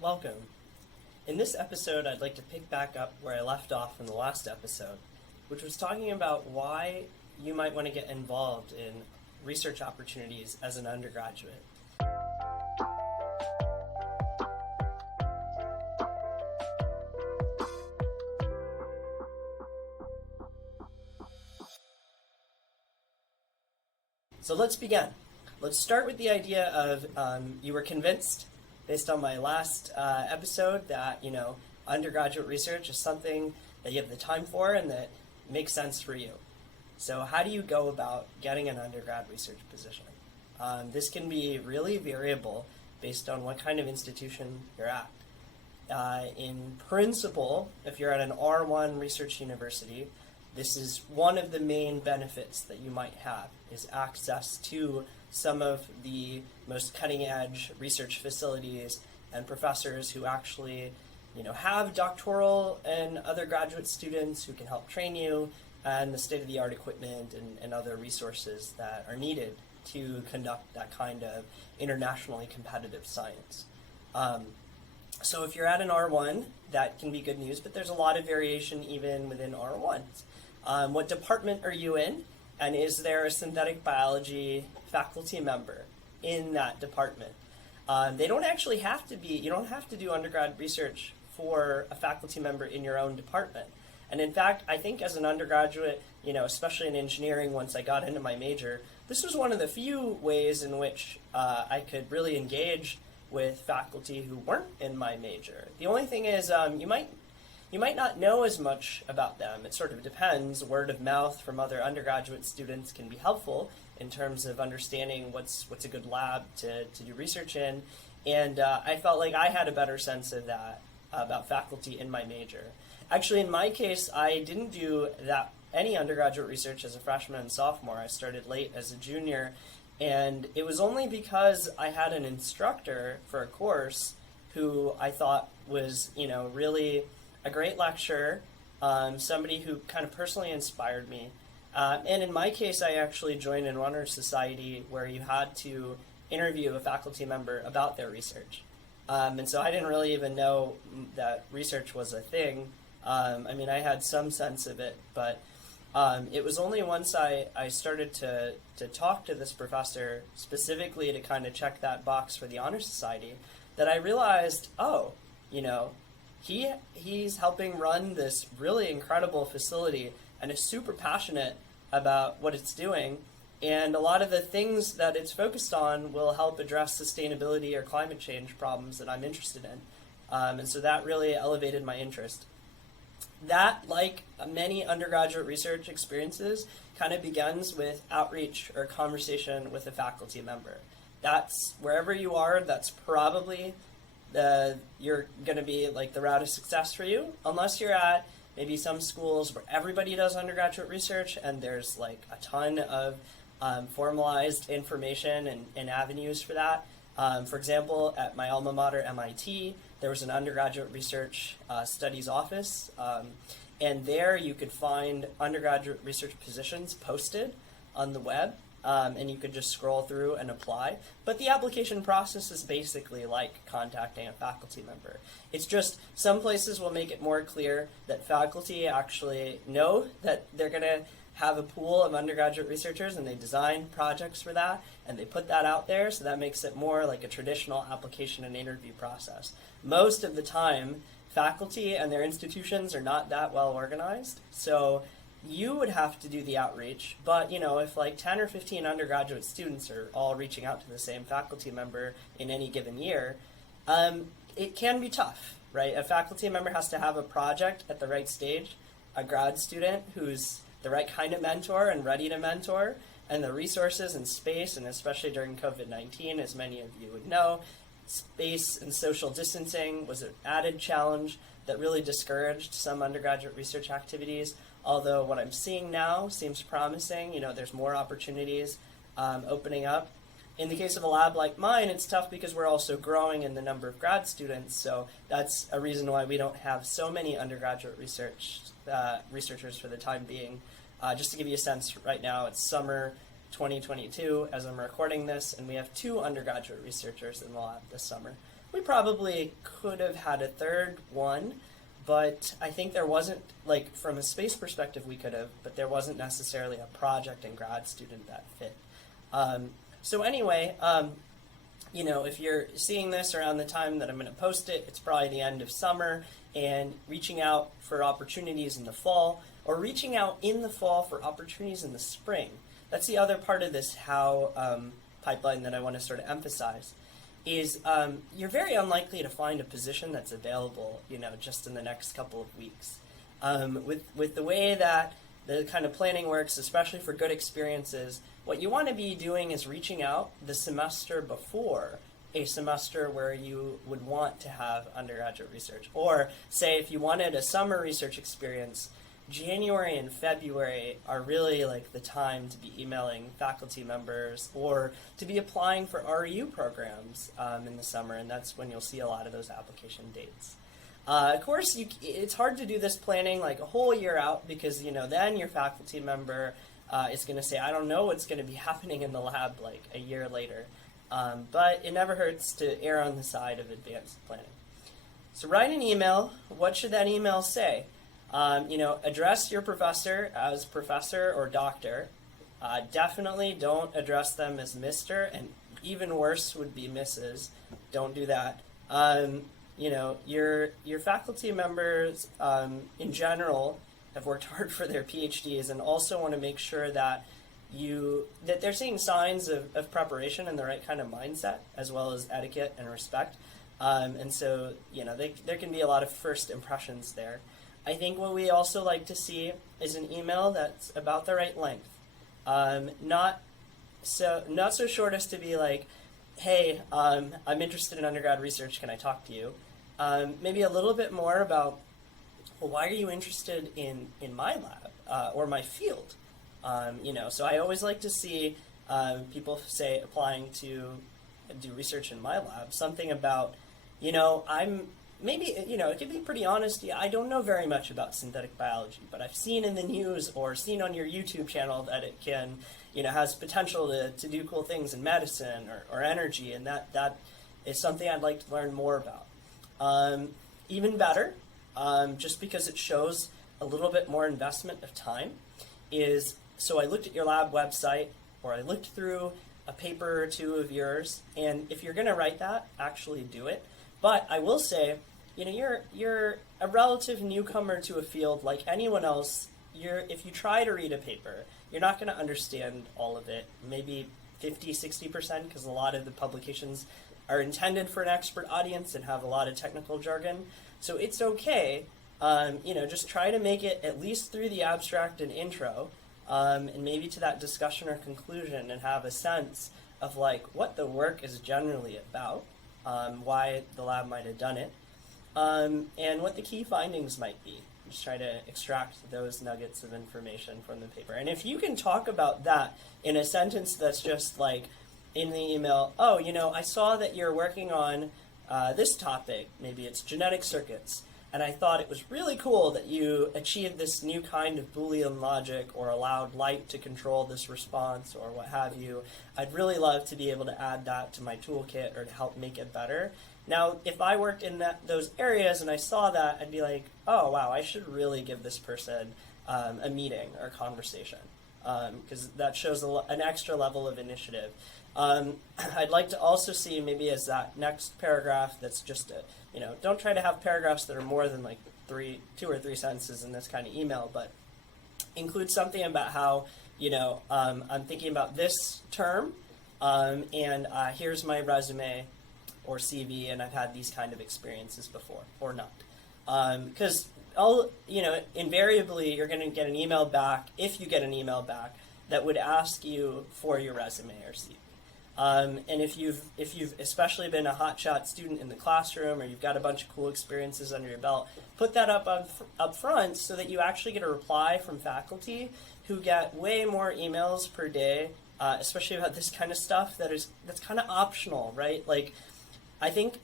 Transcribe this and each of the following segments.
Welcome. In this episode, I'd like to pick back up where I left off in the last episode, which was talking about why you might want to get involved in research opportunities as an undergraduate. So let's begin. Let's start with the idea of you were convinced, based on my last episode, that undergraduate research is something that you have the time for and that makes sense for you. So how do you go about getting an undergrad research position? This can be really variable based on what kind of institution you're at. In principle, if you're at an R1 research university, this is one of the main benefits that you might have, is access to some of the most cutting-edge research facilities and professors who actually have doctoral and other graduate students who can help train you, and the state-of-the-art equipment and other resources that are needed to conduct that kind of internationally competitive science. So if you're at an R1, that can be good news, but there's a lot of variation even within R1s. What department are you in? And is there a synthetic biology faculty member in that department? They don't actually have to be, you don't have to do undergrad research for a faculty member in your own department. And in fact, I think as an undergraduate, especially in engineering, once I got into my major, this was one of the few ways in which I could really engage with faculty who weren't in my major. The only thing is you might not know as much about them. It sort of depends. Word of mouth from other undergraduate students can be helpful in terms of understanding what's a good lab to do research in. And I felt like I had a better sense of that about faculty in my major. Actually, in my case, I didn't do any undergraduate research as a freshman and sophomore. I started late as a junior. And it was only because I had an instructor for a course who I thought was, really a great lecturer, somebody who kind of personally inspired me. And in my case, I actually joined an honor society where you had to interview a faculty member about their research. And so I didn't really even know that research was a thing. I had some sense of it, but it was only once I started to talk to this professor specifically to kind of check that box for the honor society that I realized, he's helping run this really incredible facility and is super passionate about what it's doing. And a lot of the things that it's focused on will help address sustainability or climate change problems that I'm interested in. And so that really elevated my interest. That, like many undergraduate research experiences, kind of begins with outreach or conversation with a faculty member. That's wherever you are, that's probably you're going to be like the route of success for you, unless you're at maybe some schools where everybody does undergraduate research and there's like a ton of formalized information and avenues for that. For example, at my alma mater, MIT, there was an undergraduate research studies office, and there you could find undergraduate research positions posted on the web. And you could just scroll through and apply. But the application process is basically like contacting a faculty member. It's just some places will make it more clear that faculty actually know that they're going to have a pool of undergraduate researchers and they design projects for that and they put that out there, so that makes it more like a traditional application and interview process. Most of the time, faculty and their institutions are not that well organized, so you would have to do the outreach, but if like 10 or 15 undergraduate students are all reaching out to the same faculty member in any given year, it can be tough, right? A faculty member has to have a project at the right stage, a grad student who's the right kind of mentor and ready to mentor, and the resources and space, and especially during COVID-19, as many of you would know, space and social distancing was an added challenge that really discouraged some undergraduate research activities. Although what I'm seeing now seems promising, there's more opportunities opening up. In the case of a lab like mine, it's tough because we're also growing in the number of grad students, so that's a reason why we don't have so many undergraduate researchers for the time being. Just to give you a sense, right now it's summer 2022 as I'm recording this, and we have 2 undergraduate researchers in the lab this summer. We probably could have had a third one, but I think there wasn't, like, from a space perspective we could have, but there wasn't necessarily a project and grad student that fit. So anyway, you know, if you're seeing this around the time that I'm going to post it, it's probably the end of summer, and reaching out for opportunities in the fall, or reaching out in the fall for opportunities in the spring. That's the other part of this how pipeline that I want to sort of emphasize, is you're very unlikely to find a position that's available, you know, just in the next couple of weeks. With the way that the kind of planning works, especially for good experiences, what you want to be doing is reaching out the semester before a semester where you would want to have undergraduate research. Or say if you wanted a summer research experience, January and February are really like the time to be emailing faculty members or to be applying for REU programs in the summer, and that's when you'll see a lot of those application dates. Of course, it's hard to do this planning like a whole year out because, you know, then your faculty member is going to say, I don't know what's going to be happening in the lab like a year later. But it never hurts to err on the side of advanced planning. So write an email. What should that email say? You know, address your professor as professor or doctor. Definitely don't address them as Mr., and even worse would be Mrs. Don't do that. You know, your faculty members in general have worked hard for their PhDs and also want to make sure that they're seeing signs of preparation and the right kind of mindset, as well as etiquette and respect. And so, you know, there can be a lot of first impressions there. I think what we also like to see is an email that's about the right length. Not so short as to be like, hey, I'm interested in undergrad research, can I talk to you? Maybe a little bit more about, well, why are you interested in my lab or my field? You know, so I always like to see people say applying to do research in my lab, something about, you know, maybe, you know, it can be pretty honest. Yeah, I don't know very much about synthetic biology, but I've seen in the news or seen on your YouTube channel that it can, you know, has potential to do cool things in medicine or energy, and that is something I'd like to learn more about. Even better, just because it shows a little bit more investment of time, is so I looked at your lab website, or I looked through a paper or two of yours, and if you're going to write that, actually do it. But I will say, you know, you're a relative newcomer to a field like anyone else. If you try to read a paper, you're not going to understand all of it, maybe 50-60%, because a lot of the publications are intended for an expert audience and have a lot of technical jargon. So it's okay, you know, just try to make it at least through the abstract and intro, and maybe to that discussion or conclusion, and have a sense of like what the work is generally about, why the lab might have done it, and what the key findings might be. Just try to extract those nuggets of information from the paper. And if you can talk about that in a sentence that's just like in the email, oh, you know, I saw that you're working on this topic, maybe it's genetic circuits, and I thought it was really cool that you achieved this new kind of Boolean logic or allowed light to control this response or what have you. I'd really love to be able to add that to my toolkit or to help make it better. Now, if I worked in those areas and I saw that, I'd be like, oh, wow, I should really give this person a meeting or a conversation, because that shows an extra level of initiative. I'd like to also see maybe as that next paragraph that's just you know, don't try to have paragraphs that are more than like 2 or 3 sentences in this kind of email, but include something about how, you know, I'm thinking about this term, and here's my resume or CV, and I've had these kind of experiences before, or not. Because, you know, invariably you're going to get an email back, if you get an email back, that would ask you for your resume or CV. And if you've especially been a hotshot student in the classroom, or you've got a bunch of cool experiences under your belt, put that up front so that you actually get a reply from faculty who get way more emails per day, especially about this kind of stuff that's kind of optional, right? Like, I think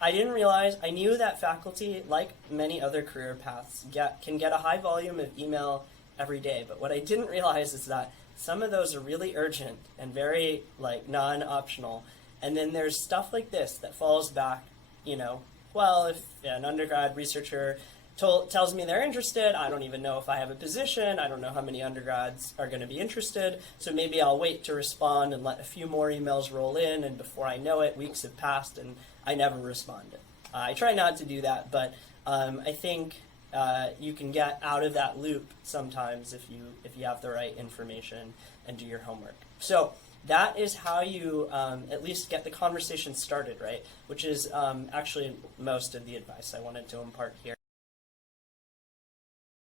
I didn't realize, I knew that faculty, like many other career paths, can get a high volume of email every day, but what I didn't realize is that some of those are really urgent and very like non-optional, and then there's stuff like this that falls back, you know, well, if an undergrad researcher tells me they're interested, I don't even know if I have a position, I don't know how many undergrads are going to be interested, so maybe I'll wait to respond and let a few more emails roll in, and before I know it, weeks have passed and I never responded. I try not to do that, but I think you can get out of that loop sometimes if you have the right information and do your homework. So that is how you at least get the conversation started, right? Which is actually most of the advice I wanted to impart here.